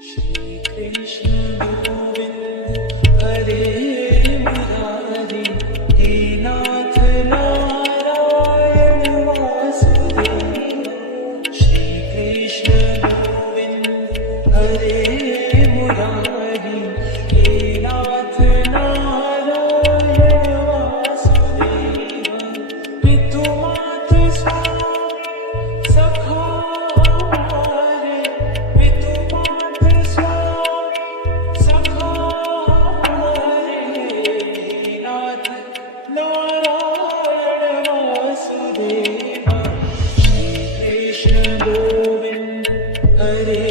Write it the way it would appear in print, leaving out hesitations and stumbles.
श्री कृष्ण गोविंद हरे मुरारी, हे नाथ नारायण वासुदेव। श्री कृष्ण गोविंद हरे मुरारी, हे नाथ नारायण वासुदेव। पितु मात स्वामी सखा हमारे, पितु मात स्वामी सखा हमारे, हे नाथ नारायण वासुदेव। श्री कृष्ण गोविंद हरे